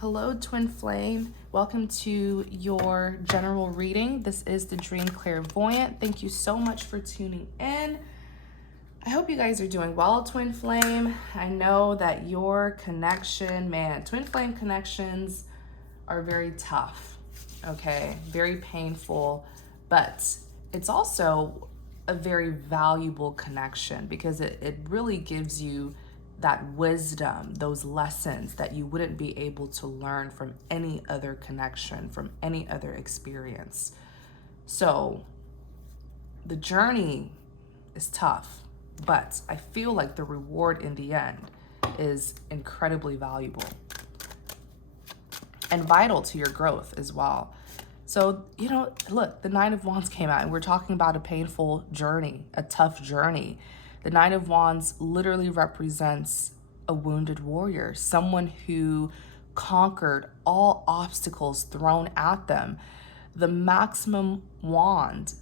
Hello, Twin Flame. Welcome to your general reading. This is the Dream Clairvoyant. Thank you so much for tuning in. I hope you guys are doing well, Twin Flame. I know that your connection, man, Twin Flame connections are very tough, okay? Very painful, but it's also a very valuable connection because it really gives you that wisdom, those lessons that you wouldn't be able to learn from any other connection, from any other experience. So the journey is tough, but I feel like the reward in the end is incredibly valuable and vital to your growth as well. So, look, the Nine of Wands came out and we're talking about a painful journey, a tough journey. The Nine of Wands literally represents a wounded warrior, someone who conquered all obstacles thrown at them. The maximum wands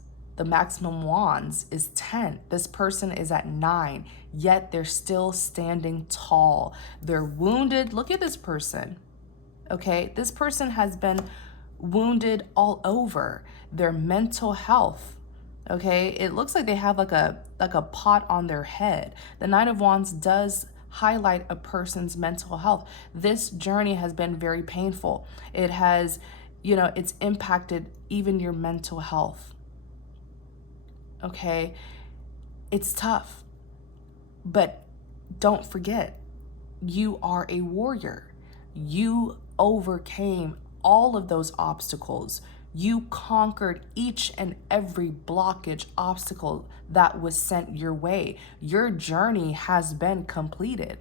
is 10. This person is at 9, yet they're still standing tall. They're wounded. Look at this person. Okay, this person has been wounded all over. Their mental health. Okay, it looks like they have like a pot on their head. The Nine of Wands does highlight a person's mental health. This journey has been very painful. It has, it's impacted even your mental health. Okay, it's tough, but don't forget, you are a warrior. You overcame all of those obstacles. You conquered each and every blockage, obstacle that was sent your way. Your journey has been completed.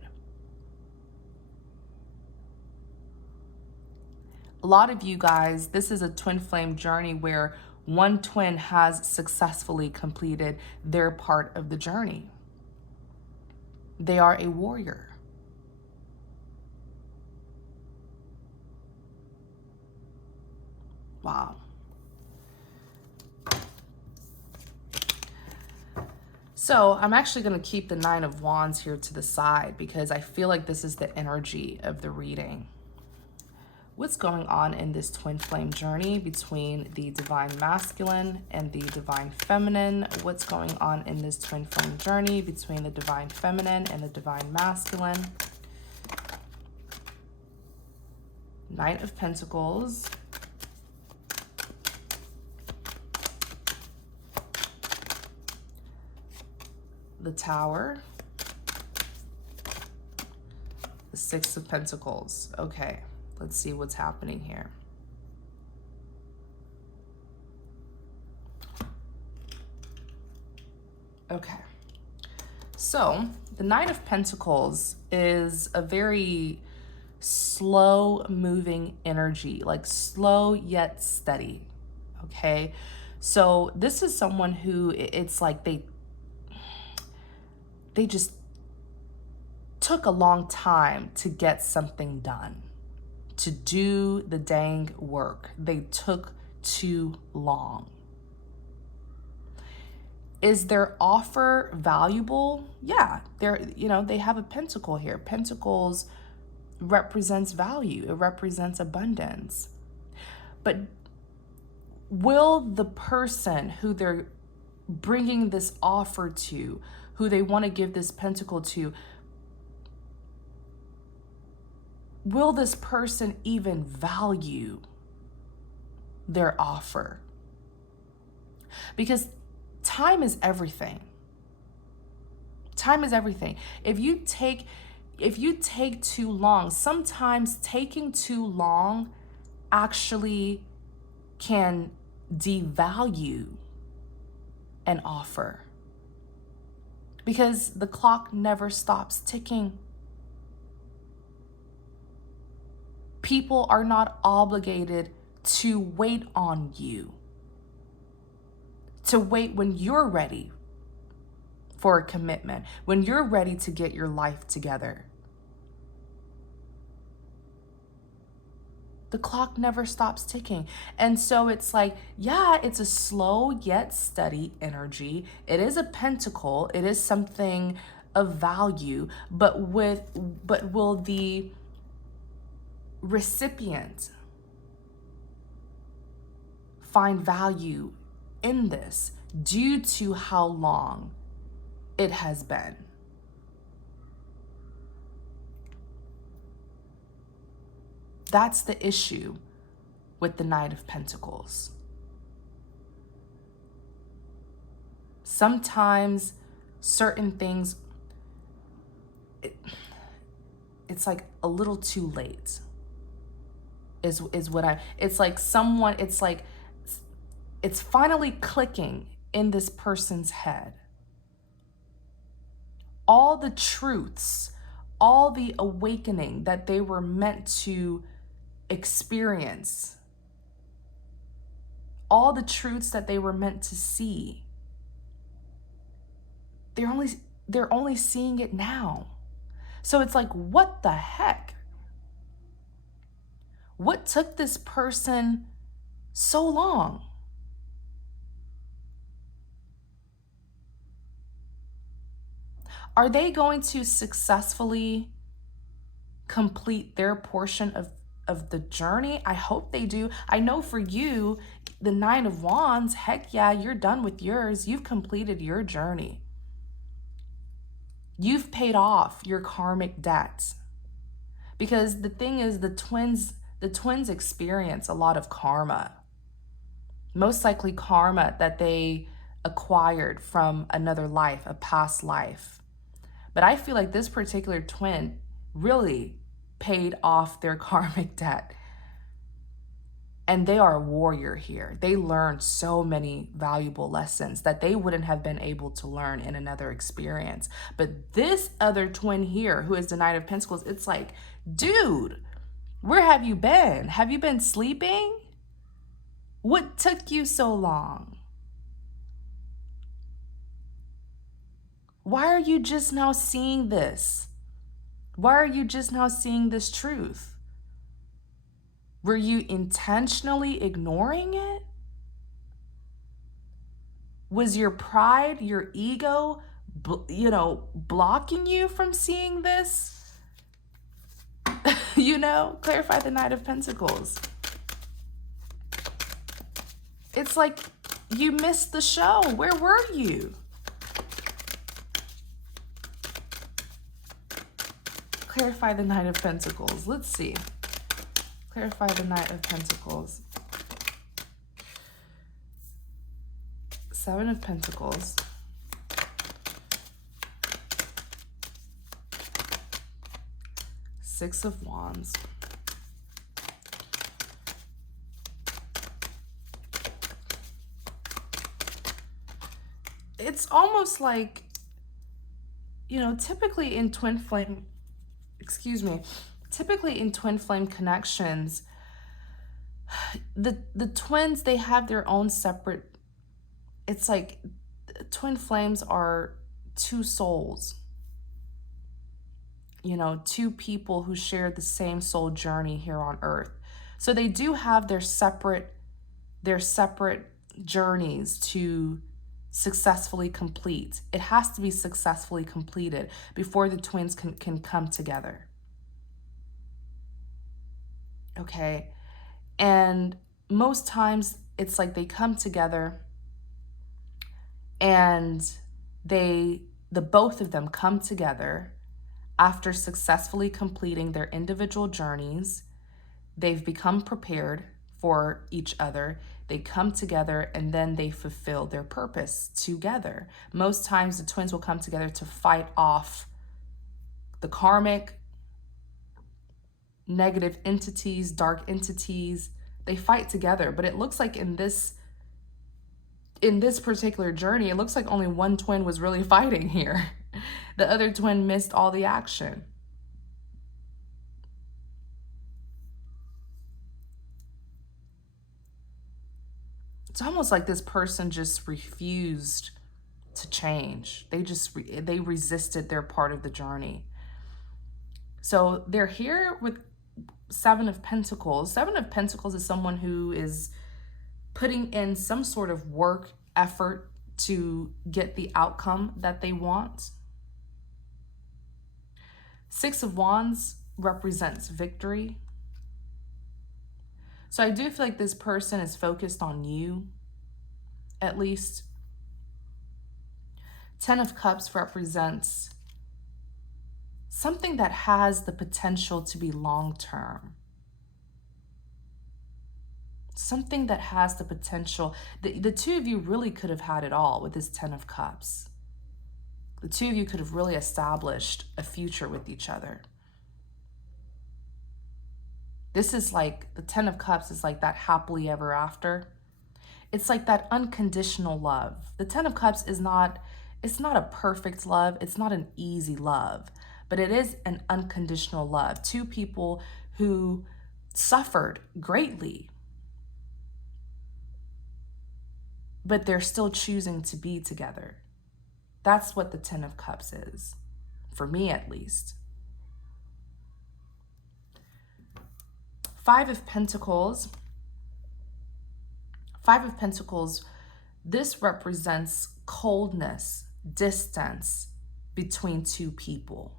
A lot of you guys, this is a twin flame journey where one twin has successfully completed their part of the journey. They are a warrior. Wow. So I'm actually going to keep the Nine of Wands here to the side because I feel like this is the energy of the reading. What's going on in this twin flame journey between the divine masculine and the divine feminine? What's going on in this twin flame journey between the divine feminine and the divine masculine? Knight of Pentacles. The Tower, the Six of Pentacles. Okay, let's see what's happening here. Okay, so the Knight of Pentacles is a very slow moving energy, like slow yet steady. Okay, so this is someone who it's like they just took a long time to get something done, to do the dang work. They took too long. Is their offer valuable? Yeah, they have a pentacle here. Pentacles represents value. It represents abundance. But will the person who they're bringing this offer to, who they want to give this pentacle to, will this person even value their offer? Because time is everything. Time is everything. If you take too long, sometimes taking too long actually can devalue an offer. Because the clock never stops ticking. People are not obligated to wait on you, to wait when you're ready for a commitment, when you're ready to get your life together. The clock never stops ticking. And so it's like, yeah, it's a slow yet steady energy. It is a pentacle. It is something of value, but will the recipient find value in this due to how long it has been. That's the issue with the Knight of Pentacles. Sometimes certain things, it's like a little too late is what it's like someone, it's like, it's finally clicking in this person's head. All the truths, all the awakening that they were meant to experience, all the truths that they were meant to see, they're only seeing it now. So it's like, what the heck? What took this person so long? Are they going to successfully complete their portion of the journey? I hope they do. I know for you, the Nine of Wands, heck yeah, you're done with yours. You've completed your journey. You've paid off your karmic debt. Because the thing is, the twins experience a lot of karma. Most likely karma that they acquired from another life, a past life. But I feel like this particular twin really paid off their karmic debt. And they are a warrior here. They learned so many valuable lessons that they wouldn't have been able to learn in another experience. But this other twin here, who is the Knight of Pentacles, it's like, dude, where have you been? Have you been sleeping? What took you so long? Why are you just now seeing this? Why are you just now seeing this truth? Were you intentionally ignoring it? Was your pride, your ego, blocking you from seeing this? Clarify the Knight of Pentacles. It's like you missed the show. Where were you? Clarify the Knight of Pentacles. Let's see. Clarify the Knight of Pentacles. Seven of Pentacles. Six of Wands. It's almost like, typically in twin flame connections, the twins, they have their own separate, it's like twin flames are two souls, two people who share the same soul journey here on earth. So they do have their separate journeys to successfully complete. It has to be successfully completed before the twins can come together. Okay. And most times it's like they come together and the both of them come together after successfully completing their individual journeys. They've become prepared for each other. They come together and then they fulfill their purpose together. Most times the twins will come together to fight off the karmic, negative entities, dark entities. They fight together, but it looks like in this particular journey, it looks like only one twin was really fighting here. The other twin missed all the action. It's almost like this person just refused to change. They resisted their part of the journey. So they're here with Seven of Pentacles. Seven of Pentacles is someone who is putting in some sort of work, effort to get the outcome that they want. Six of Wands represents victory. So I do feel like this person is focused on you, at least. Ten of Cups represents something that has the potential to be long-term. Something that has the potential. The two of you really could have had it all with this Ten of Cups. The two of you could have really established a future with each other. This is like, the Ten of Cups is like that happily ever after. It's like that unconditional love. The Ten of Cups is not, it's not a perfect love. It's not an easy love, but it is an unconditional love. Two people who suffered greatly, but they're still choosing to be together. That's what the Ten of Cups is, for me at least. Five of Pentacles. Five of Pentacles, this represents coldness, distance between two people.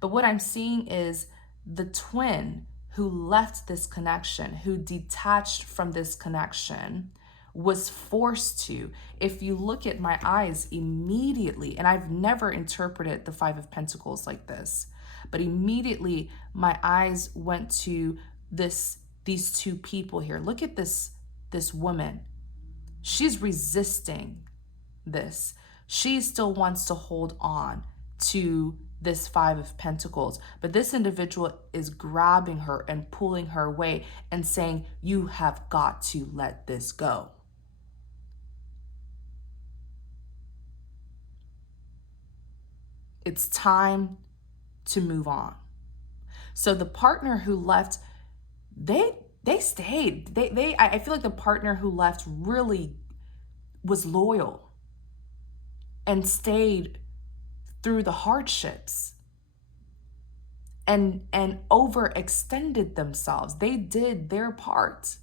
But what I'm seeing is the twin who left this connection, who detached from this connection, was forced to. If you look at my eyes immediately, and I've never interpreted the Five of Pentacles like this, but immediately my eyes went to these two people here. Look at this woman. She's resisting this. She still wants to hold on to this Five of Pentacles, but this individual is grabbing her and pulling her away and saying, you have got to let this go. It's time to move on. So the partner who left, they stayed. I feel like the partner who left really was loyal and stayed through the hardships and overextended themselves. They did their part.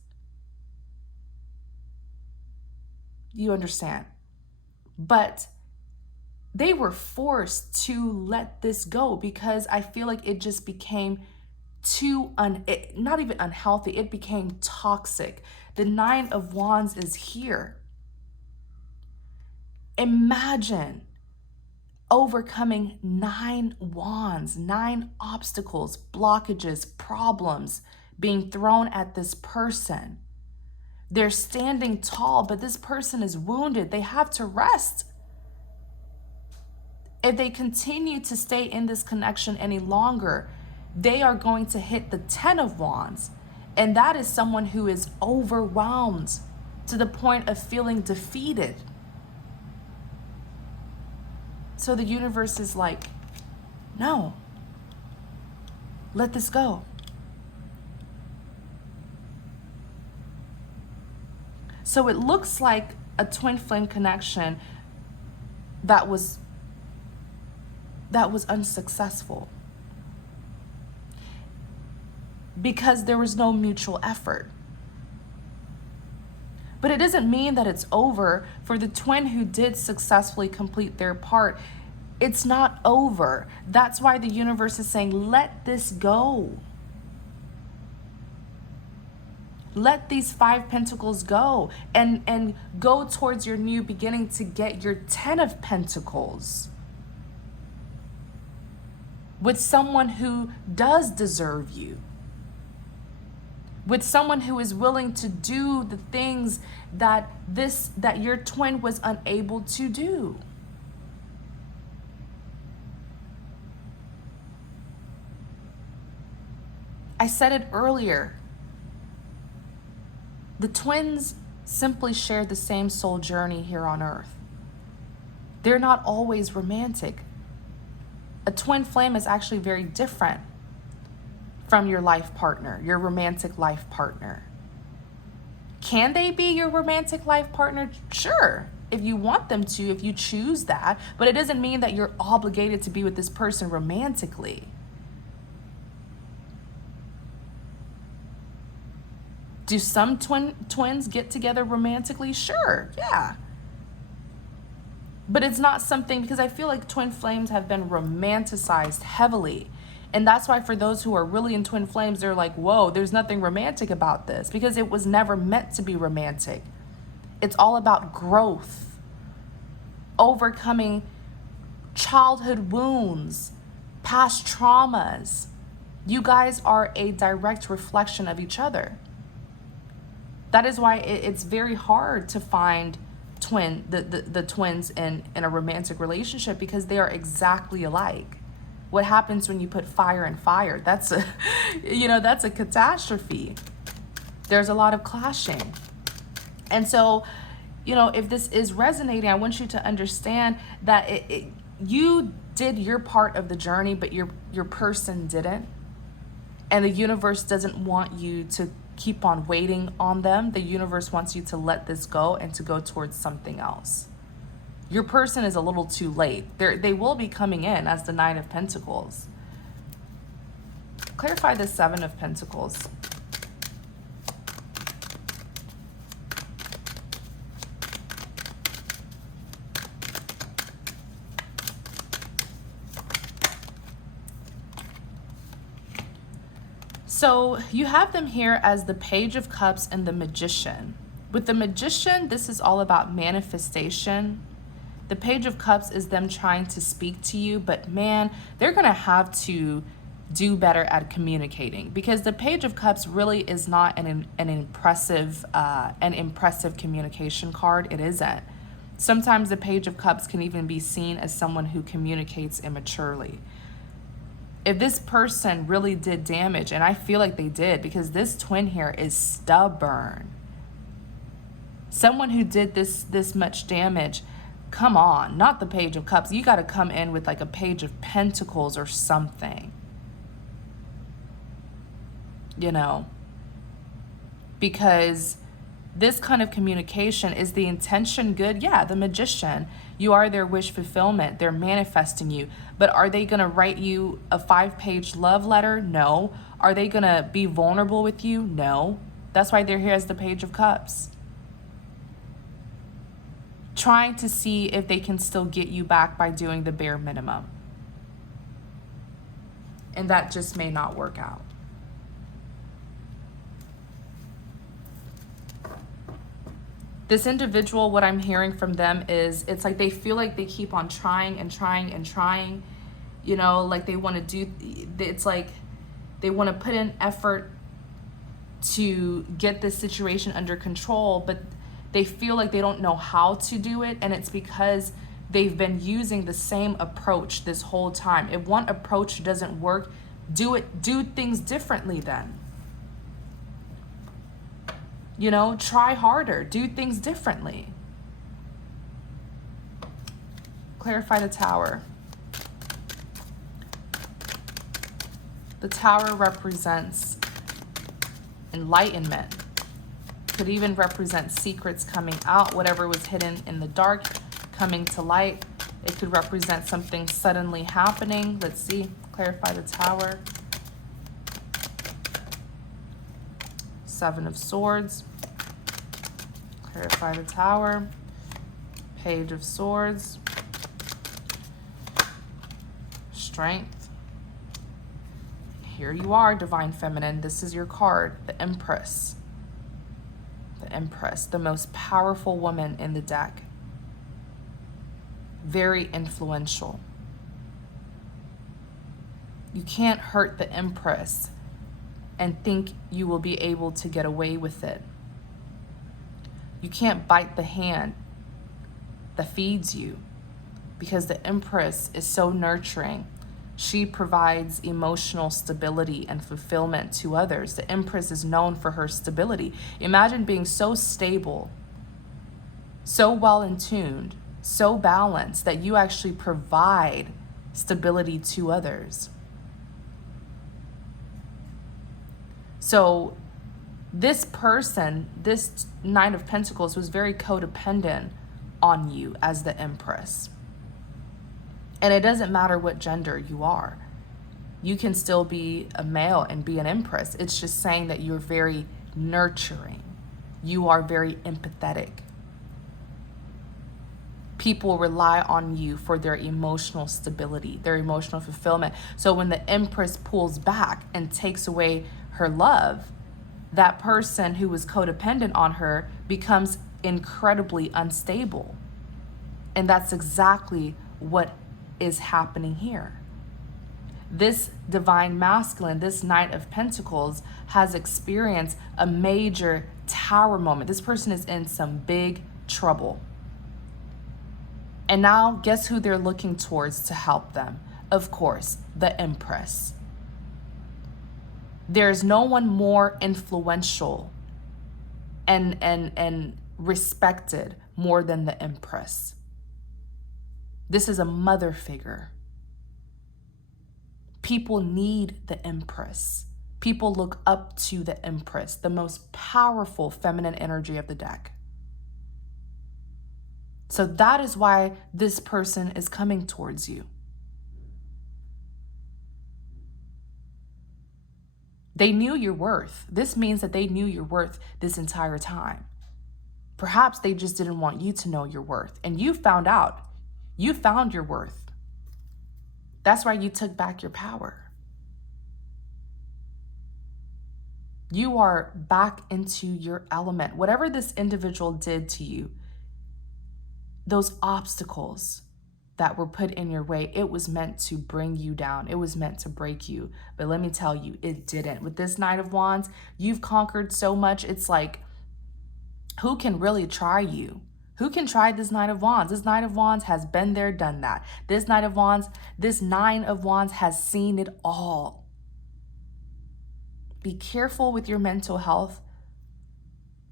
You understand? But they were forced to let this go because I feel like it just became too, not even unhealthy, it became toxic. The Nine of Wands is here. Imagine overcoming 9 wands, 9 obstacles, blockages, problems being thrown at this person. They're standing tall, but this person is wounded. They have to rest. If they continue to stay in this connection any longer, they are going to hit the 10 of Wands. And that is someone who is overwhelmed to the point of feeling defeated. So the universe is like, no, let this go. So it looks like a twin flame connection that was unsuccessful because there was no mutual effort. But it doesn't mean that it's over. For the twin who did successfully complete their part, it's not over. That's why the universe is saying, let this go. Let these 5 pentacles go and go towards your new beginning to get your 10 of pentacles with someone who does deserve you, with someone who is willing to do the things that your twin was unable to do. I said it earlier. The twins simply share the same soul journey here on earth. They're not always romantic. A twin flame is actually very different from your life partner, your romantic life partner. Can they be your romantic life partner? Sure, if you want them to, if you choose that, but it doesn't mean that you're obligated to be with this person romantically. Do some twins get together romantically? Sure, yeah. But it's not something, because I feel like twin flames have been romanticized heavily And that's why for those who are really in twin flames, they're like, whoa, there's nothing romantic about this, because it was never meant to be romantic. It's all about growth, overcoming childhood wounds, past traumas. You guys are a direct reflection of each other. That is why it's very hard to find the twins in a romantic relationship, because they are exactly alike. What happens when you put fire and fire? That's a, that's a catastrophe. There's a lot of clashing. And so, if this is resonating, I want you to understand that you did your part of the journey, but your person didn't. And the universe doesn't want you to keep on waiting on them. The universe wants you to let this go and to go towards something else. Your person is a little too late. They will be coming in as the Nine of Pentacles. Clarify the Seven of Pentacles. So you have them here as the Page of Cups and the Magician. With the Magician, this is all about manifestation. The Page of Cups is them trying to speak to you, but man, they're going to have to do better at communicating, because the Page of Cups really is not an impressive communication card. It isn't. Sometimes the Page of Cups can even be seen as someone who communicates immaturely. If this person really did damage, and I feel like they did, because this twin here is stubborn. Someone who did this much damage, come on, not the Page of Cups. You got to come in with like a Page of Pentacles or something. Because this kind of communication, is the intention good? Yeah, the Magician. You are their wish fulfillment. They're manifesting you. But are they going to write you a 5-page love letter? No. Are they going to be vulnerable with you? No. That's why they're here as the Page of Cups. Trying to see if they can still get you back by doing the bare minimum. And that just may not work out. This individual, what I'm hearing from them is, it's like they feel like they keep on trying and trying and trying, like they want to do, it's like they want to put in effort to get this situation under control, but they feel like they don't know how to do it. And it's because they've been using the same approach this whole time. If one approach doesn't work, do things differently then. Try harder, do things differently. Clarify the Tower. The Tower represents enlightenment. Could even represent secrets coming out, whatever was hidden in the dark coming to light. It could represent something suddenly happening. Let's see, clarify the Tower. Seven of Swords. Clarify the Tower. Page of Swords. Strength. Here you are, Divine Feminine. This is your card, the Empress. The Empress, the most powerful woman in the deck. Very influential. You can't hurt the Empress and think you will be able to get away with it. You can't bite the hand that feeds you, because the Empress is so nurturing. She provides emotional stability and fulfillment to others. The Empress is known for her stability. Imagine being so stable, so well in tuned, so balanced that you actually provide stability to others. So this person, this Nine of Pentacles, was very codependent on you as the Empress. And it doesn't matter what gender you are. You can still be a male and be an Empress. It's just saying that you're very nurturing. You are very empathetic. People rely on you for their emotional stability, their emotional fulfillment. So when the Empress pulls back and takes away her love, that person who was codependent on her becomes incredibly unstable. And that's exactly what is happening here. This divine masculine, this Knight of Pentacles, has experienced a major tower moment. This person is in some big trouble. And now, guess who they're looking towards to help them? Of course, the Empress. There's no one more influential and respected more than the Empress. This is a mother figure. People need the Empress. People look up to the Empress, the most powerful feminine energy of the deck. So that is why this person is coming towards you. They knew your worth. This means that they knew your worth this entire time. Perhaps they just didn't want you to know your worth. And you found out. You found your worth. That's why you took back your power. You are back into your element. Whatever this individual did to you, those obstacles that were put in your way, it was meant to bring you down. It was meant to break you. But let me tell you, it didn't. With this Knight of Wands, you've conquered so much. It's like, who can really try you? Who can try this Knight of Wands? This Knight of Wands has been there, done that. This Nine of Wands has seen it all. Be careful with your mental health.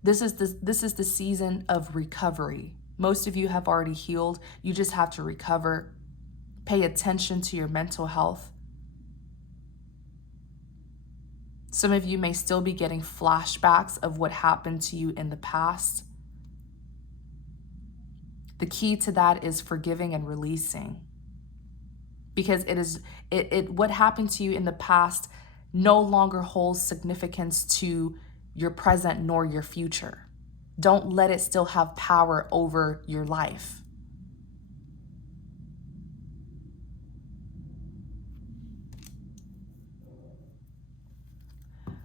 This is the season of recovery. Most of you have already healed. You just have to recover. Pay attention to your mental health. Some of you may still be getting flashbacks of what happened to you in the past. The key to that is forgiving and releasing. Because what happened to you in the past no longer holds significance to your present nor your future. Don't let it still have power over your life.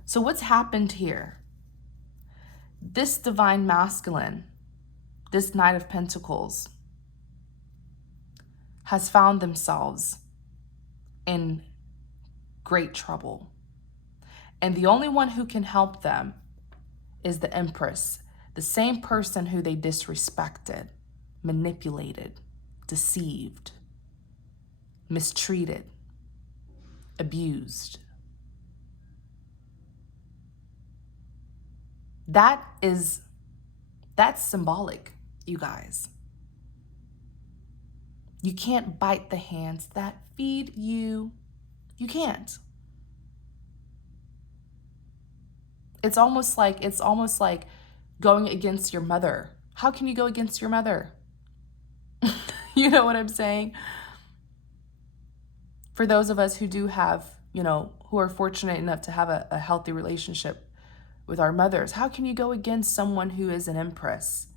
So what's happened here? This divine masculine, this Knight of Pentacles, has found themselves in great trouble. And the only one who can help them is the Empress, the same person who they disrespected, manipulated, deceived, mistreated, abused. That's symbolic, you guys. You can't bite the hands that feed you. You can't. It's almost like going against your mother. How can you go against your mother? You know what I'm saying? For those of us who do have, who are fortunate enough to have a healthy relationship with our mothers, how can you go against someone who is an Empress?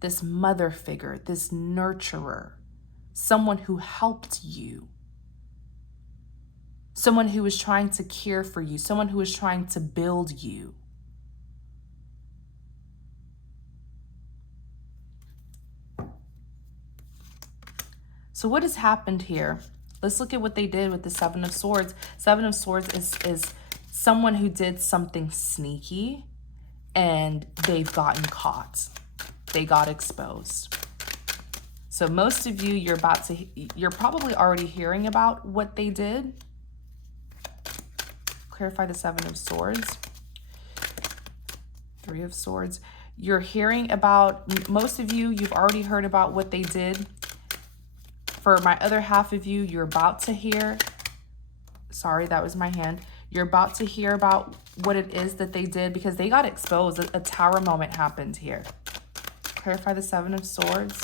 This mother figure, this nurturer, someone who helped you, someone who was trying to care for you, someone who was trying to build you. So what has happened here? Let's look at what they did with the Seven of Swords. Seven of Swords is someone who did something sneaky and they've gotten caught. They got exposed. So most of you, you're probably already hearing about what they did. Clarify the Seven of Swords. Three of Swords. You're hearing about, most of you, you've already heard about what they did. For my other half of you, you're about to hear, sorry, that was my hand. You're about to hear about what it is that they did because they got exposed. A tower moment happened here. Clarify the Seven of Swords.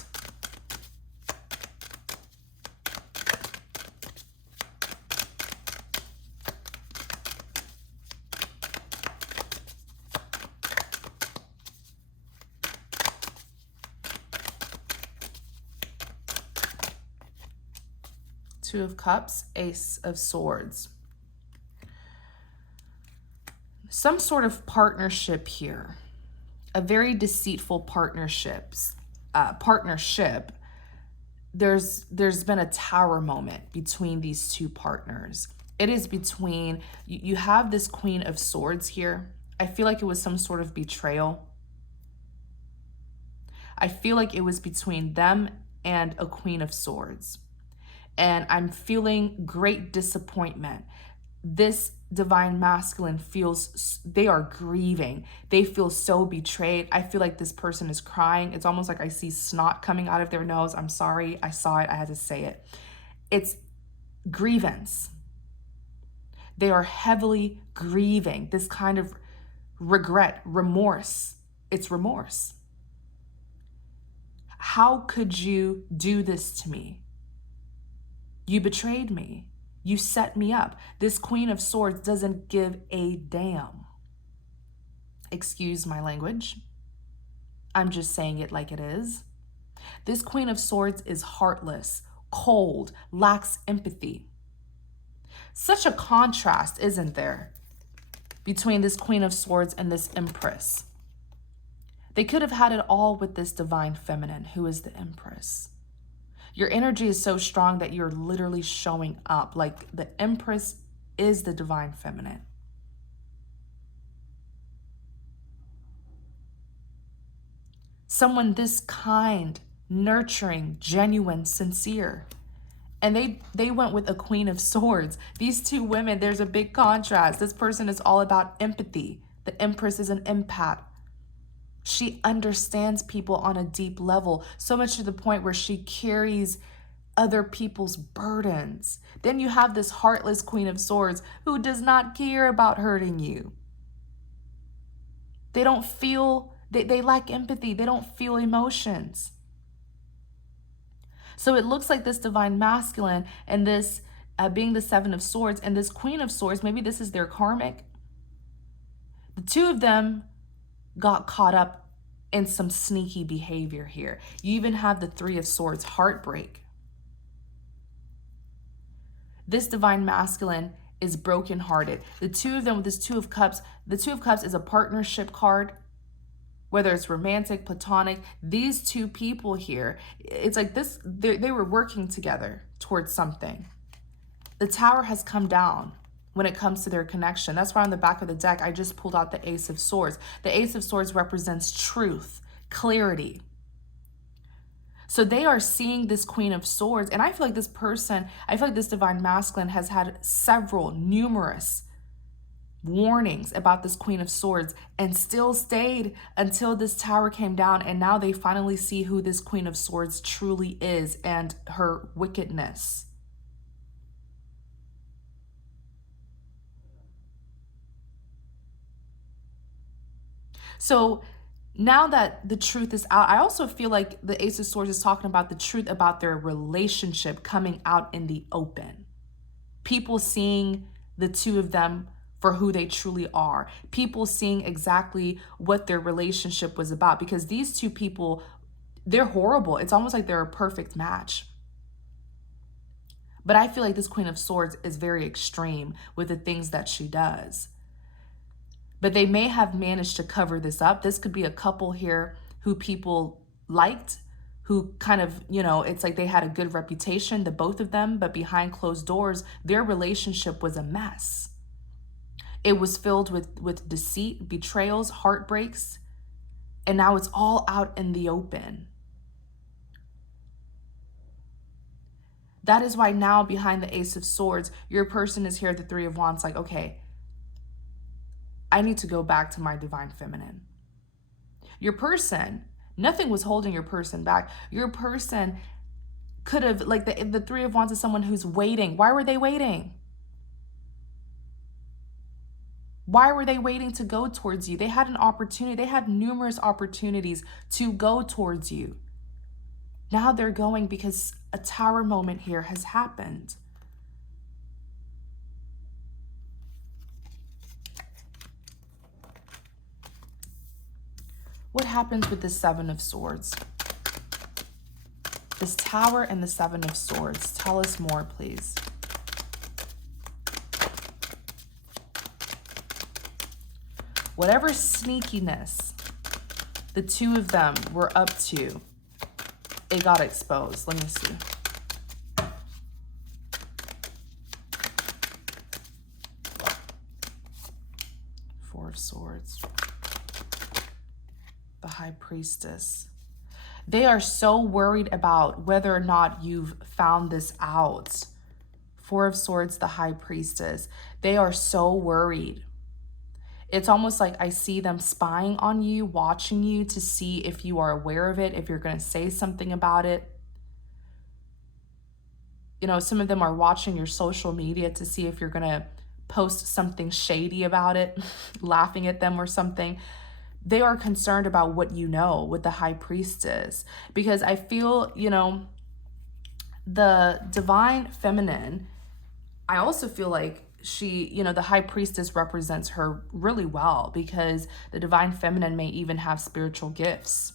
Two of Cups, Ace of Swords. Some sort of partnership here. A very deceitful partnership. There's been a tower moment between these two partners. It is between, you have this Queen of Swords here. I feel like it was some sort of betrayal. I feel like it was between them and a Queen of Swords. And I'm feeling great disappointment. This divine masculine feels, they are grieving. They feel so betrayed. I feel like this person is crying. It's almost like I see snot coming out of their nose. I'm sorry. I saw it. I had to say it. It's grievance. They are heavily grieving. This kind of regret, remorse. It's remorse. How could you do this to me? You betrayed me. You set me up. This Queen of Swords doesn't give a damn. Excuse my language. I'm just saying it like it is. This Queen of Swords is heartless, cold, lacks empathy. Such a contrast, isn't there, between this Queen of Swords and this Empress? They could have had it all with this divine feminine, who is the Empress. Your energy is so strong that you're literally showing up. Like the Empress is the divine feminine. Someone this kind, nurturing, genuine, sincere. And they went with a Queen of Swords. These two women, there's a big contrast. This person is all about empathy. The Empress is an empath. She understands people on a deep level, so much to the point where she carries other people's burdens. Then you have this heartless Queen of Swords who does not care about hurting you. They don't feel, they lack empathy. They don't feel emotions. So it looks like this divine masculine and this being the Seven of Swords and this Queen of Swords, maybe this is their karmic. The two of them got caught up in some sneaky behavior here. You even have the Three of Swords, Heartbreak. This divine masculine is brokenhearted. The two of them with this Two of Cups, the Two of Cups is a partnership card, whether it's romantic, platonic. These two people here, it's like this, they were working together towards something. The Tower has come down when it comes to their connection. That's why on the back of the deck, I just pulled out the Ace of Swords. The Ace of Swords represents truth, clarity. So they are seeing this Queen of Swords. And I feel like this person, I feel like this divine masculine has had numerous warnings about this Queen of Swords and still stayed until this Tower came down. And now they finally see who this Queen of Swords truly is and her wickedness. So now that the truth is out, I also feel like the Ace of Swords is talking about the truth about their relationship coming out in the open. People seeing the two of them for who they truly are. People seeing exactly what their relationship was about, because these two people, they're horrible. It's almost like they're a perfect match. But I feel like this Queen of Swords is very extreme with the things that she does. But they may have managed to cover this up. This could be a couple here who people liked, who kind of, you know, it's like they had a good reputation, the both of them, but behind closed doors, their relationship was a mess. It was filled with deceit, betrayals, heartbreaks, and now it's all out in the open. That is why now behind the Ace of Swords, your person is here, the Three of Wands, like, okay, I need to go back to my divine feminine. Your person, nothing was holding your person back. Your person could have, like the Three of Wands is someone who's waiting. Why were they waiting? Why were they waiting to go towards you? They had an opportunity. They had numerous opportunities to go towards you. Now they're going because a Tower moment here has happened. What happens with the Seven of Swords? This Tower and the Seven of Swords. Tell us more, please. Whatever sneakiness the two of them were up to, it got exposed. Let me see. Four of Swords. The High Priestess. They are so worried about whether or not you've found this out. Four of Swords, the High Priestess. They are so worried. It's almost like I see them spying on you, watching you to see if you are aware of it, if you're going to say something about it. You know, some of them are watching your social media to see if you're going to post something shady about it, laughing at them or something. They are concerned about what you know with the High Priestess, because I feel, you know, the Divine Feminine, I also feel like she, you know, the High Priestess represents her really well, because the Divine Feminine may even have spiritual gifts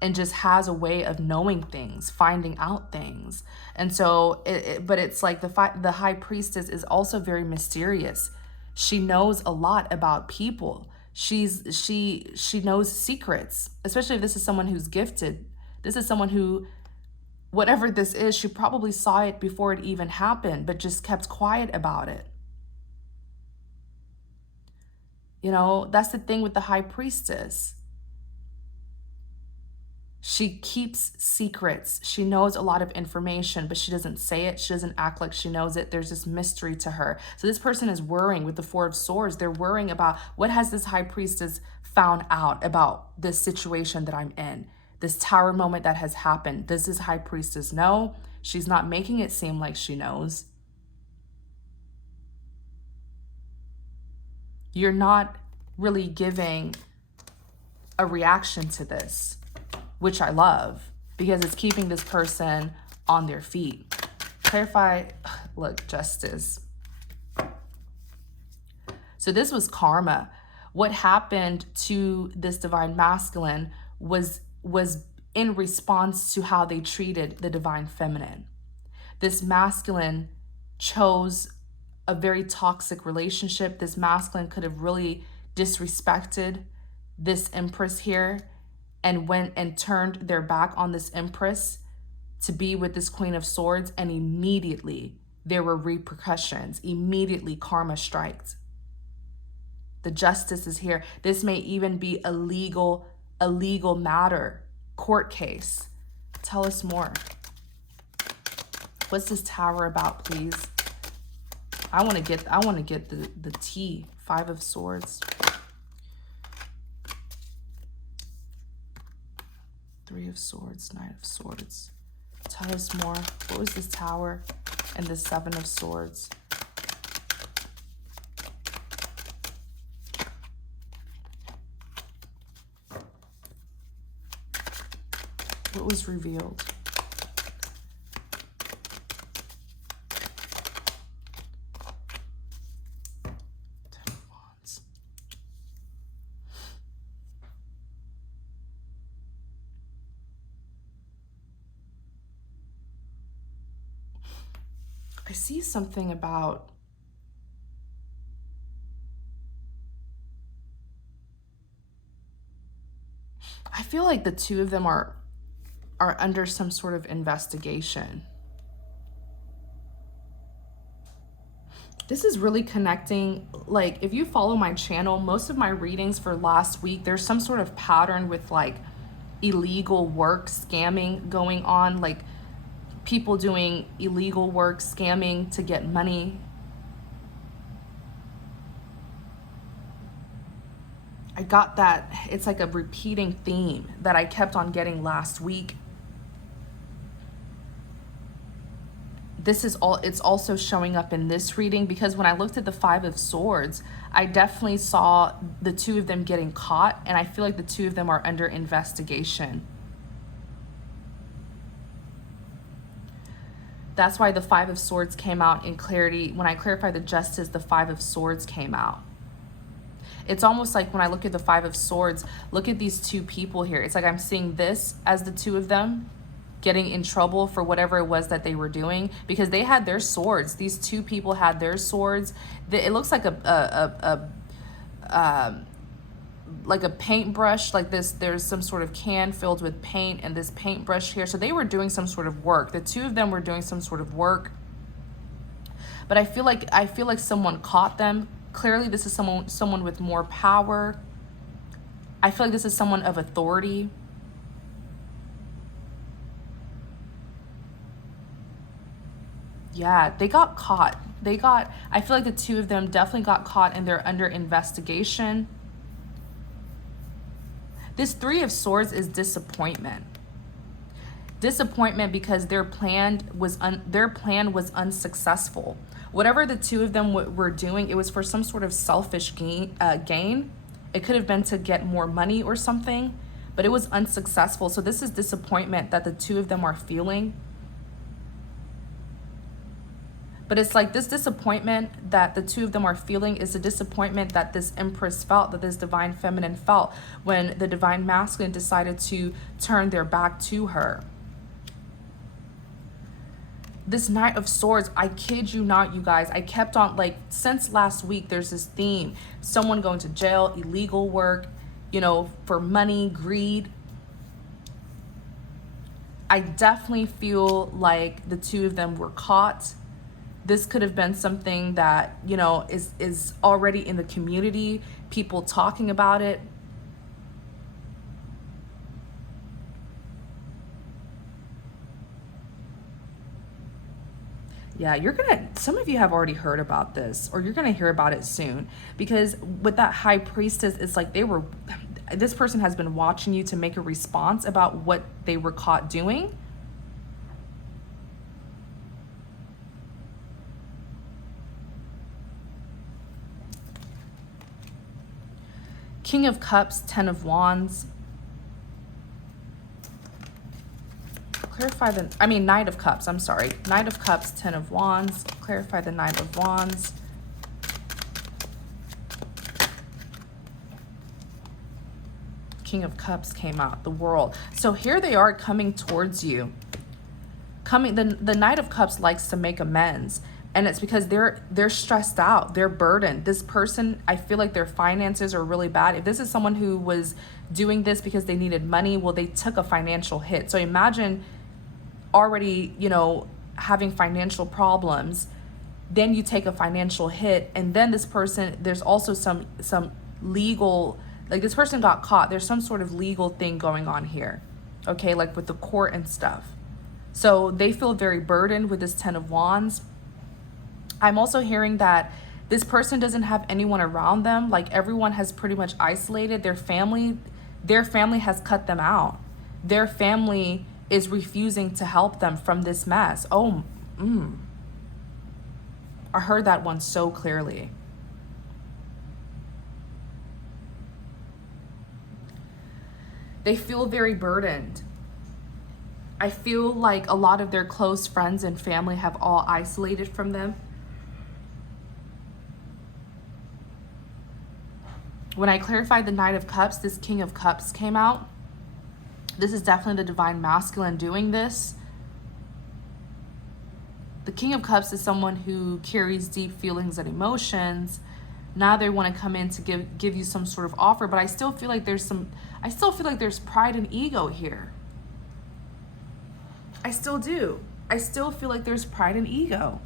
and just has a way of knowing things, finding out things. And so, but it's like the High Priestess is also very mysterious. She knows a lot about people. She knows secrets, especially if this is someone who's gifted. This is someone who, whatever this is, she probably saw it before it even happened, but just kept quiet about it. You know, that's the thing with the High Priestess. She keeps secrets. She knows a lot of information, but she doesn't say it. She doesn't act like she knows it. There's this mystery to her. So this person is worrying with the Four of Swords. They're worrying about, what has this High Priestess found out about this situation that I'm in? This Tower moment that has happened. Does this High Priestess know? She's not making it seem like she knows. You're not really giving a reaction to this, which I love, because it's keeping this person on their feet. Clarify, look, Justice. So this was karma. What happened to this Divine Masculine was in response to how they treated the Divine Feminine. This masculine chose a very toxic relationship. This masculine could have really disrespected this Empress here, and went and turned their back on this Empress to be with this Queen of Swords, and immediately there were repercussions. Immediately karma striked. The Justice is here. This may even be a legal matter, court case. Tell us more. What's this Tower about, please? I want to get the tea. Five of Swords. Three of Swords, Knight of Swords. Tell us more. What was this Tower and the Seven of Swords? What was revealed? Ten of Wands. I see something about I feel like the two of them are under some sort of investigation. This is really connecting. Like, if you follow my channel, most of my readings for last week, there's some sort of pattern with like illegal work, scamming going on, like people doing illegal work, scamming to get money. I got that. It's like a repeating theme that I kept on getting last week. This is all, it's also showing up in this reading, because when I looked at the Five of Swords, I definitely saw the two of them getting caught, and I feel like the two of them are under investigation. That's why the Five of Swords came out in clarity. When I clarified the Justice, the Five of Swords came out. It's almost like when I look at the Five of Swords, look at these two people here. It's like I'm seeing this as the two of them, getting in trouble for whatever it was that they were doing, because they had their swords. These two people had their swords. It looks like like a paintbrush like this. There's some sort of can filled with paint and this paintbrush here. So they were doing some sort of work. The two of them were doing some sort of work. But I feel like someone caught them. Clearly this is someone with more power. I feel like this is someone of authority. Yeah, they got caught. I feel like the two of them definitely got caught and they're under investigation. This Three of Swords is disappointment. Disappointment because their plan was unsuccessful. Whatever the two of them were doing, it was for some sort of selfish gain. It could have been to get more money or something, but it was unsuccessful. So this is disappointment that the two of them are feeling. But it's like this disappointment that the two of them are feeling is a disappointment that this Empress felt, that this Divine Feminine felt when the Divine Masculine decided to turn their back to her. This Knight of Swords, I kid you not, you guys, I kept on, like, since last week, there's this theme. Someone going to jail, illegal work, you know, for money, greed. I definitely feel like the two of them were caught. This could have been something that, you know, is already in the community, people talking about it. Yeah, some of you have already heard about this, or you're gonna hear about it soon, because with that High Priestess, it's like this person has been watching you to make a response about what they were caught doing. King of Cups, Ten of Wands. Clarify Knight of Cups, I'm sorry. Knight of Cups, Ten of Wands. Clarify the Knight of Wands. King of Cups came out, the World. So here they are coming towards you. The Knight of Cups likes to make amends. And it's because they're stressed out, they're burdened. This person, I feel like their finances are really bad. If this is someone who was doing this because they needed money, well, they took a financial hit. So imagine already, you know, having financial problems, then you take a financial hit, and then this person, there's also some legal, like this person got caught. There's some sort of legal thing going on here, okay, like with the court and stuff. So they feel very burdened with this Ten of Wands. I'm also hearing that this person doesn't have anyone around them. Like everyone has pretty much isolated their family. Their family has cut them out. Their family is refusing to help them from this mess. Oh, I heard that one so clearly. They feel very burdened. I feel like a lot of their close friends and family have all isolated from them. When I clarified the Knight of Cups, this King of Cups came out. This is definitely the Divine Masculine doing this. The King of Cups is someone who carries deep feelings and emotions. Now they want to come in to give you some sort of offer, but I still feel like there's pride and ego here. I still do. I still feel like there's pride and ego.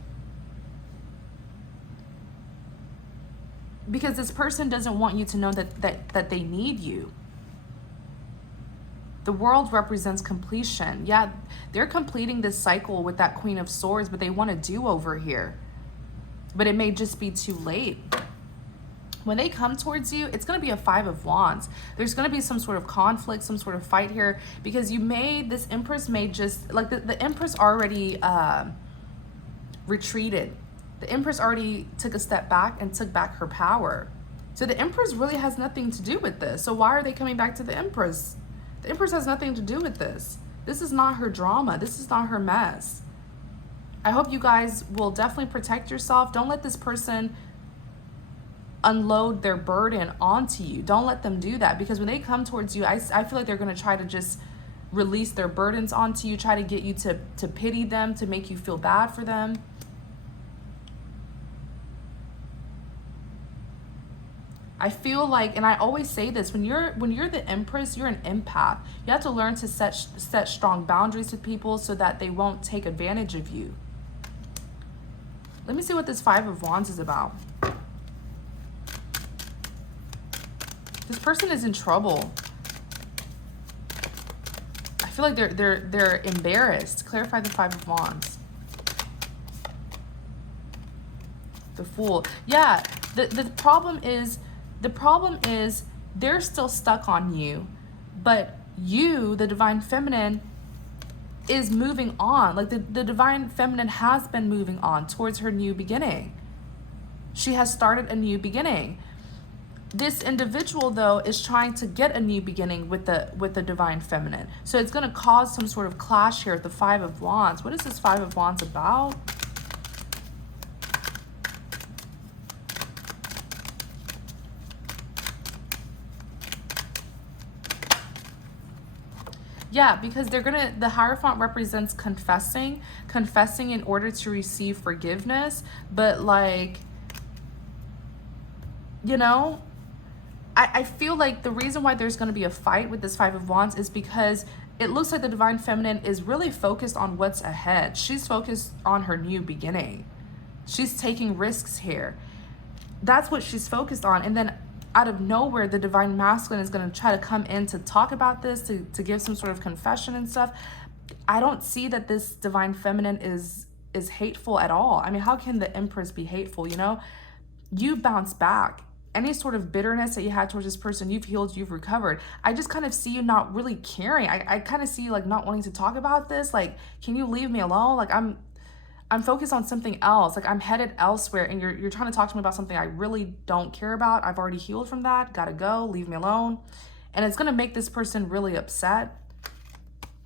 Because this person doesn't want you to know that they need you. The World represents completion. Yeah, they're completing this cycle with that Queen of Swords, but they want a do-over here. But it may just be too late. When they come towards you, it's going to be a Five of Wands. There's going to be some sort of conflict, some sort of fight here, because this Empress may just, like the Empress already retreated. The Empress already took a step back and took back her power. So the Empress really has nothing to do with this. So why are they coming back to the Empress? The Empress has nothing to do with this. This is not her drama. This is not her mess. I hope you guys will definitely protect yourself. Don't let this person unload their burden onto you. Don't let them do that, because when they come towards you, I feel like they're going to try to just release their burdens onto you, try to get you to pity them, to make you feel bad for them. I feel like, and I always say this, when you're the Empress, you're an empath. You have to learn to set strong boundaries with people so that they won't take advantage of you. Let me see what this Five of Wands is about. This person is in trouble. I feel like they're embarrassed. Clarify the Five of Wands. The Fool. Yeah, the problem is they're still stuck on you, but you, the Divine Feminine, is moving on. Like the Divine Feminine has been moving on towards her new beginning. She has started a new beginning. This individual, though, is trying to get a new beginning with the Divine Feminine. So it's going to cause some sort of clash here at the Five of Wands. What is this Five of Wands about? Yeah, because the Hierophant represents confessing in order to receive forgiveness. But like, you know, I feel like the reason why there's going to be a fight with this Five of Wands is because it looks like the Divine Feminine is really focused on what's ahead. She's focused on her new beginning. She's taking risks here. That's what she's focused on. And then out of nowhere, the Divine Masculine is going to try to come in to talk about this, to give some sort of confession and stuff. I don't see that this Divine Feminine is hateful at all. I mean, how can the Empress be hateful, you know? You bounce back. Any sort of bitterness that you had towards this person, you've healed, you've recovered. I just kind of see you not really caring. I kind of see you like not wanting to talk about this. Like, can you leave me alone? Like, I'm focused on something else. Like, I'm headed elsewhere, and you're trying to talk to me about something I really don't care about. I've already healed from that. Gotta go. Leave me alone. And it's gonna make this person really upset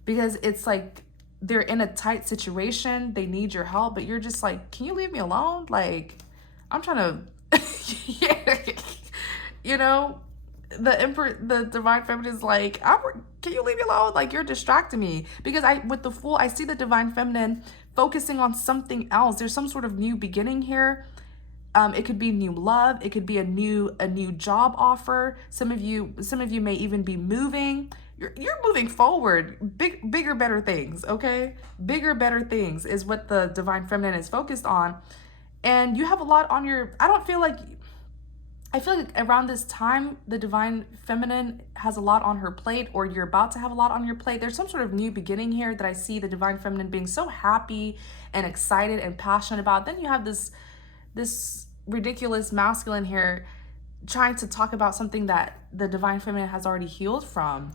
because it's like they're in a tight situation. They need your help, but you're just like, can you leave me alone? Like, I'm trying to, yeah. You know, the Divine Feminine is like, can you leave me alone? Like, you're distracting me. Because with the Fool, I see the Divine Feminine focusing on something else. There's some sort of new beginning here. It could be new love. It could be a new job offer. Some of you may even be moving. You're moving forward. Bigger, better things, okay? Bigger, better things is what the Divine Feminine is focused on. And you have a lot on your, I feel like around this time, the Divine Feminine has a lot on her plate, or you're about to have a lot on your plate. There's some sort of new beginning here that I see the Divine Feminine being so happy and excited and passionate about. Then you have this ridiculous masculine here trying to talk about something that the Divine Feminine has already healed from.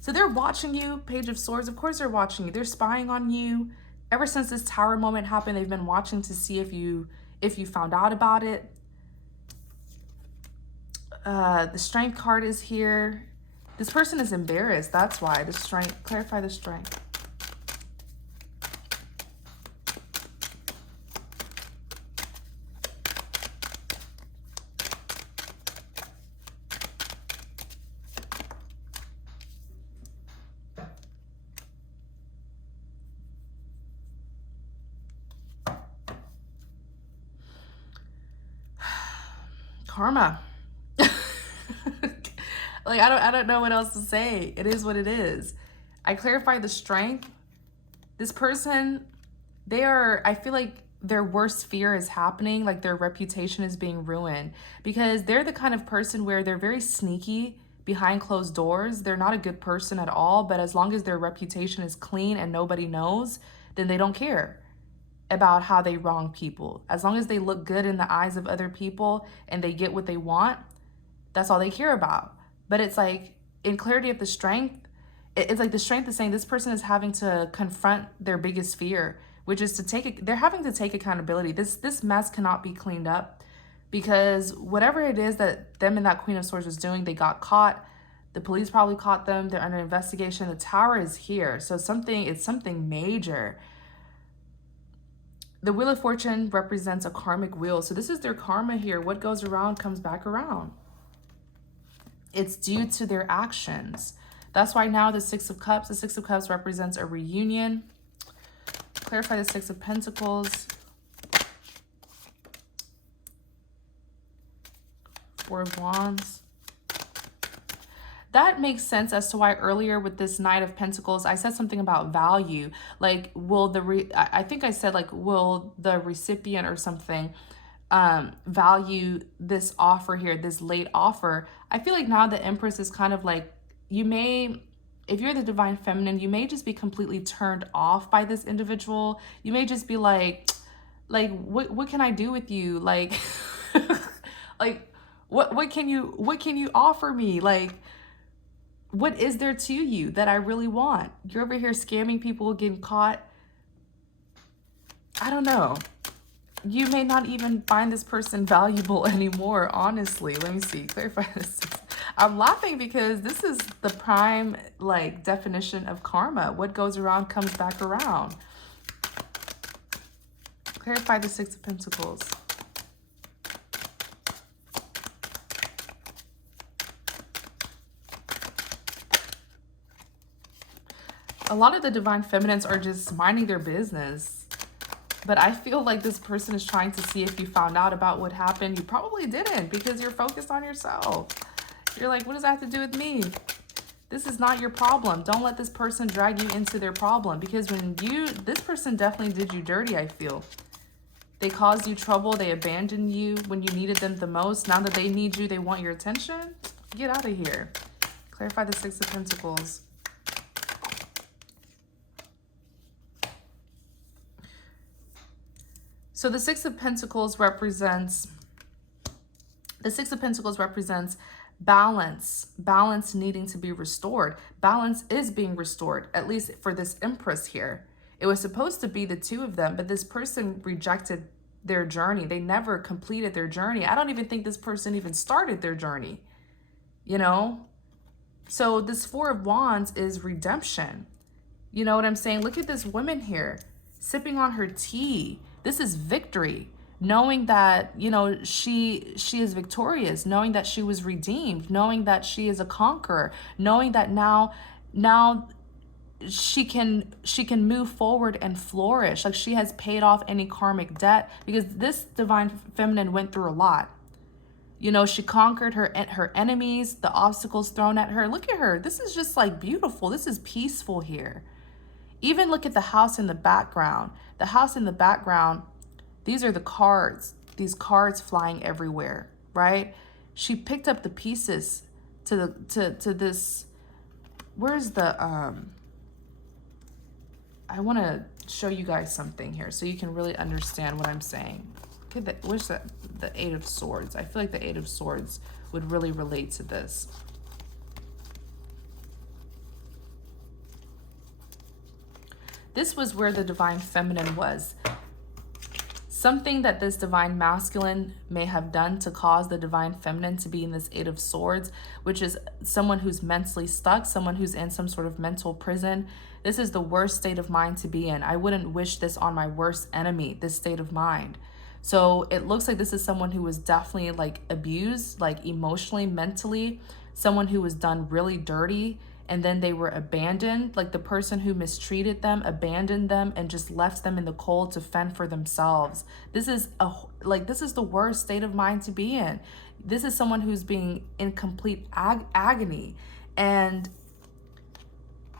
So they're watching you, Page of Swords. Of course they're watching you. They're spying on you. Ever since this Tower moment happened, they've been watching to see if you found out about it. The Strength card is here. This person is embarrassed. That's why. The Strength. Clarify the Strength. Karma. Like, I don't know what else to say. It is what it is. I clarify the Strength. This person, I feel like their worst fear is happening. Like, their reputation is being ruined because they're the kind of person where they're very sneaky behind closed doors. They're not a good person at all, but as long as their reputation is clean and nobody knows, then they don't care about how they wrong people. As long as they look good in the eyes of other people and they get what they want, that's all they care about. But it's like, in clarity of the Strength, it's like the Strength is saying this person is having to confront their biggest fear, which is they're having to take accountability. This mess cannot be cleaned up because whatever it is that them and that Queen of Swords was doing, they got caught. The police probably caught them. They're under investigation. The Tower is here. So it's something major. The Wheel of Fortune represents a karmic wheel. So this is their karma here. What goes around comes back around. It's due to their actions. That's why now the Six of Cups. The Six of Cups represents a reunion. Clarify the Six of Pentacles. Four of Wands. That makes sense as to why earlier with this Knight of Pentacles, I said something about value. Like, will I think I said, like, will the recipient or something value this offer here, this late offer? I feel like now the Empress is kind of like, you may, if you're the Divine Feminine, you may just be completely turned off by this individual. You may just be like, what can I do with you? Like, like, what can you offer me? Like, what is there to you that I really want? You're over here scamming people, getting caught. I don't know. You may not even find this person valuable anymore, honestly. Let me see. Clarify this. I'm laughing because this is the prime, like, definition of karma. What goes around comes back around. Clarify the Six of Pentacles. A lot of the Divine Feminines are just minding their business. But I feel like this person is trying to see if you found out about what happened. You probably didn't, because you're focused on yourself. You're like, what does that have to do with me? This is not your problem. Don't let this person drag you into their problem. Because this person definitely did you dirty, I feel. They caused you trouble. They abandoned you when you needed them the most. Now that they need you, they want your attention. Get out of here. Clarify the Six of Pentacles. So the Six of Pentacles represents balance. Balance needing to be restored. Balance is being restored, at least for this Empress here. It was supposed to be the two of them, but this person rejected their journey. They never completed their journey. I don't even think this person even started their journey, you know? So this Four of Wands is redemption. You know what I'm saying? Look at this woman here, sipping on her tea. This is victory, knowing that, you know, she is victorious, knowing that she was redeemed, knowing that she is a conqueror, knowing that now she can move forward and flourish. Like, she has paid off any karmic debt, because this Divine Feminine went through a lot. You know, she conquered her enemies, the obstacles thrown at her. Look at her. This is just like beautiful. This is peaceful here. Even look at the house in the background. The house in the background, these are the cards. These cards flying everywhere, right? She picked up the pieces to this. Where's the I want to show you guys something here so you can really understand what I'm saying. Okay, where's the Eight of Swords? I feel like the Eight of Swords would really relate to this. This was where the Divine Feminine was. Something that this Divine Masculine may have done to cause the Divine Feminine to be in this Eight of Swords, which is someone who's mentally stuck, someone who's in some sort of mental prison. This is the worst state of mind to be in. I wouldn't wish this on my worst enemy, this state of mind. So it looks like this is someone who was definitely like abused, like emotionally, mentally, someone who was done really dirty, and then they were abandoned. Like, the person who mistreated them abandoned them and just left them in the cold to fend for themselves. This is the worst state of mind to be in. This is someone who's being in complete agony. And,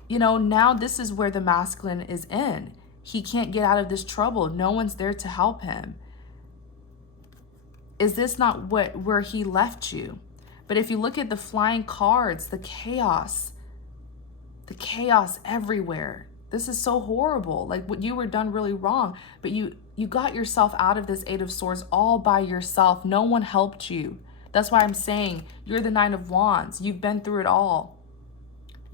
you know, now this is where the masculine is in. He can't get out of this trouble. No one's there to help him. Is this not where he left you? But if you look at the flying cards, the chaos everywhere. This is so horrible. Like, what you were done really wrong, but you got yourself out of this Eight of Swords all by yourself. No one helped you. That's why I'm saying you're the Nine of Wands. You've been through it all.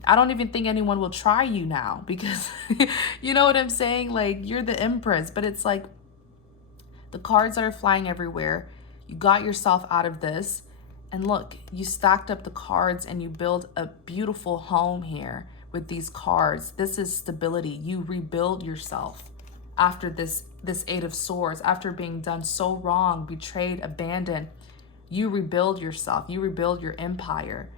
I don't even think anyone will try you now, because you know what I'm saying? Like, you're the Empress, but it's like the cards that are flying everywhere. You got yourself out of this, and look, you stacked up the cards and you build a beautiful home here with these cards. This is stability. You rebuild yourself after this Eight of Swords, after being done so wrong, betrayed, abandoned. You rebuild yourself. You rebuild your empire.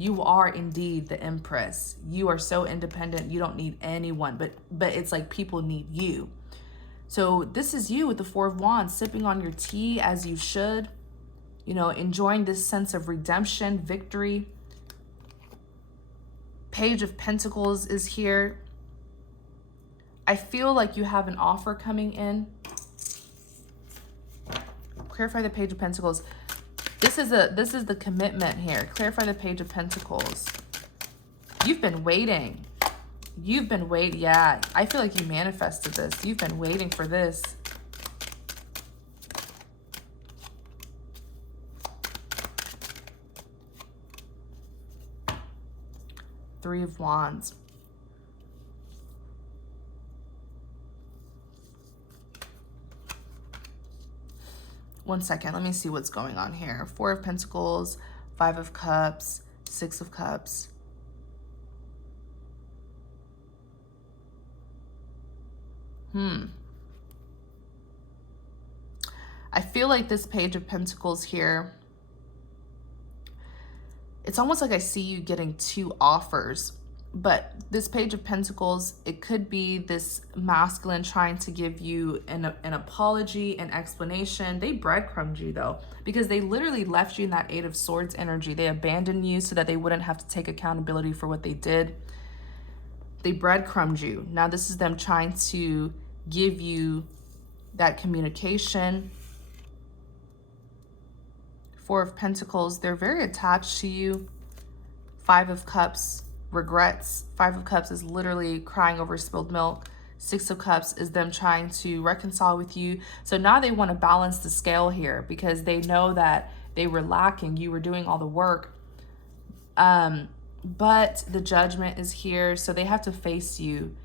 You are indeed the empress. You are so independent. You don't need anyone, but it's like people need you. So this is you with the Four of Wands, sipping on your tea as you should, you know, enjoying this sense of redemption, victory. Page of Pentacles is here. I feel like you have an offer coming in. Clarify the Page of Pentacles. This is the commitment here. Clarify the Page of Pentacles. You've been waiting. You've been waiting. Yeah, I feel like you manifested this. You've been waiting for this. Three of Wands. One second, let me see what's going on here. Four of Pentacles, Five of Cups, Six of Cups. I feel like this Page of Pentacles here, it's almost like I see you getting two offers. But this Page of Pentacles, it could be this masculine trying to give you an apology, an explanation. They breadcrumbed you though, because they literally left you in that Eight of Swords energy. They abandoned you so that they wouldn't have to take accountability for what they did. They breadcrumbed you. Now this is them trying to give you that communication. Four of Pentacles, they're very attached to you. Five of Cups, regrets. Five of Cups is literally crying over spilled milk. Six of Cups is them trying to reconcile with you. So now they want to balance the scale here because they know that they were lacking. You were doing all the work. But the Judgment is here. So they have to face you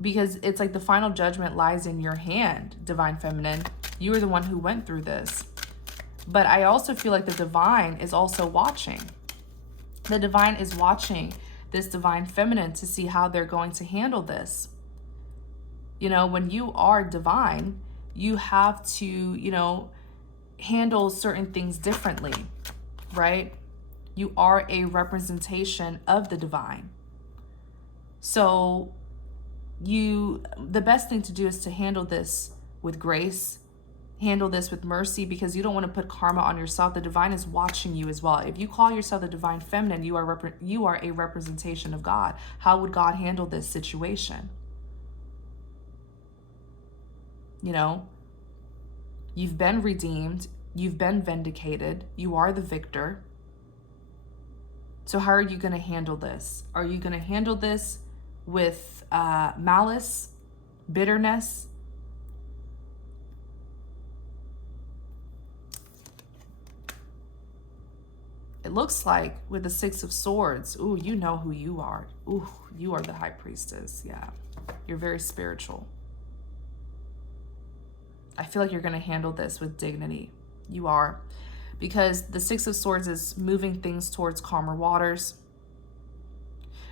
because it's like the final judgment lies in your hand, Divine Feminine. You are the one who went through this. But I also feel like the Divine is also watching. The Divine is watching this Divine Feminine to see how they're going to handle this. You know, when you are divine, you have to, you know, handle certain things differently, right? You are a representation of the divine. So the best thing to do is to handle this with grace, handle this with mercy, because you don't want to put karma on yourself. The divine is watching you as well. If you call yourself the Divine Feminine, you are a representation of God. How would God handle this situation? You know, you've been redeemed, you've been vindicated, you are the victor. So how are you going to handle this? Are you going to handle this with malice, bitterness? It looks like with the Six of Swords, ooh, you know who you are. Ooh, you are the High Priestess. Yeah, you're very spiritual. I feel like you're going to handle this with dignity. You are. Because the Six of Swords is moving things towards calmer waters.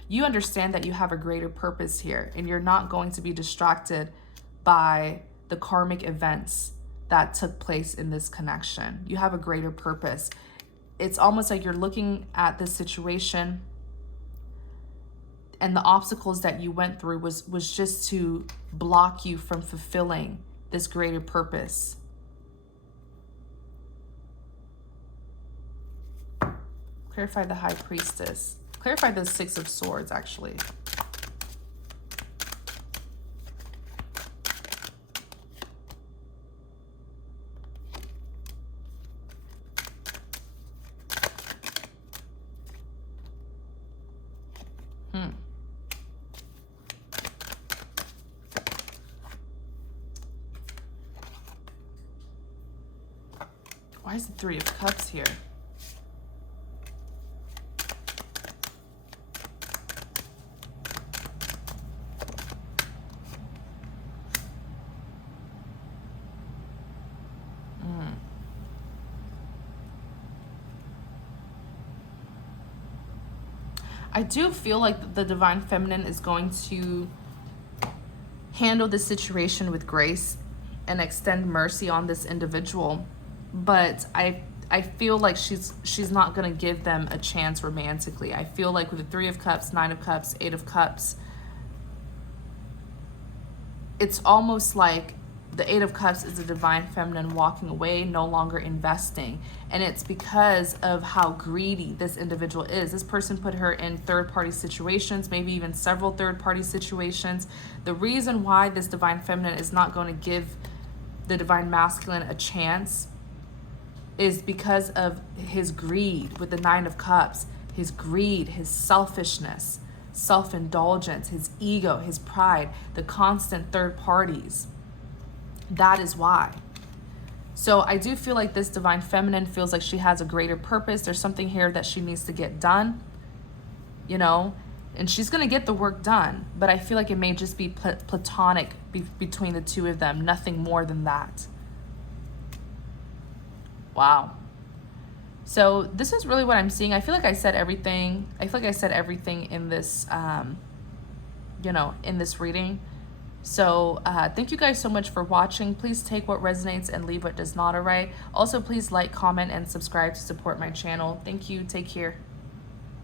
You understand that you have a greater purpose here, and you're not going to be distracted by the karmic events that took place in this connection. You have a greater purpose. It's almost like you're looking at this situation and the obstacles that you went through was just to block you from fulfilling this greater purpose. Clarify the High Priestess. Clarify the Six of Swords, actually. Why is the Three of Cups here? I do feel like the Divine Feminine is going to handle the situation with grace and extend mercy on this individual. But I I feel like she's not going to give them a chance romantically. I feel like with the Three of Cups, Nine of Cups, Eight of Cups, it's almost like the Eight of Cups is a divine feminine walking away, no longer investing. And it's because of how greedy this individual is. This person put her in third-party situations, maybe even several third-party situations. The reason why this divine feminine is not going to give the divine masculine a chance is because of his greed with the Nine of Cups. His greed, his selfishness, self-indulgence, his ego, his pride, the constant third parties. That is why. So I do feel like this divine feminine feels like she has a greater purpose. There's something here that she needs to get done, you know, and she's going to get the work done. But I feel like it may just be platonic between the two of them. Nothing more than that. Wow. So this is really what I'm seeing. I feel like I said everything. I feel like I said everything in this, you know, in this reading. So thank you guys so much for watching. Please take what resonates and leave what does not, all right? Also, please like, comment, and subscribe to support my channel. Thank you. Take care.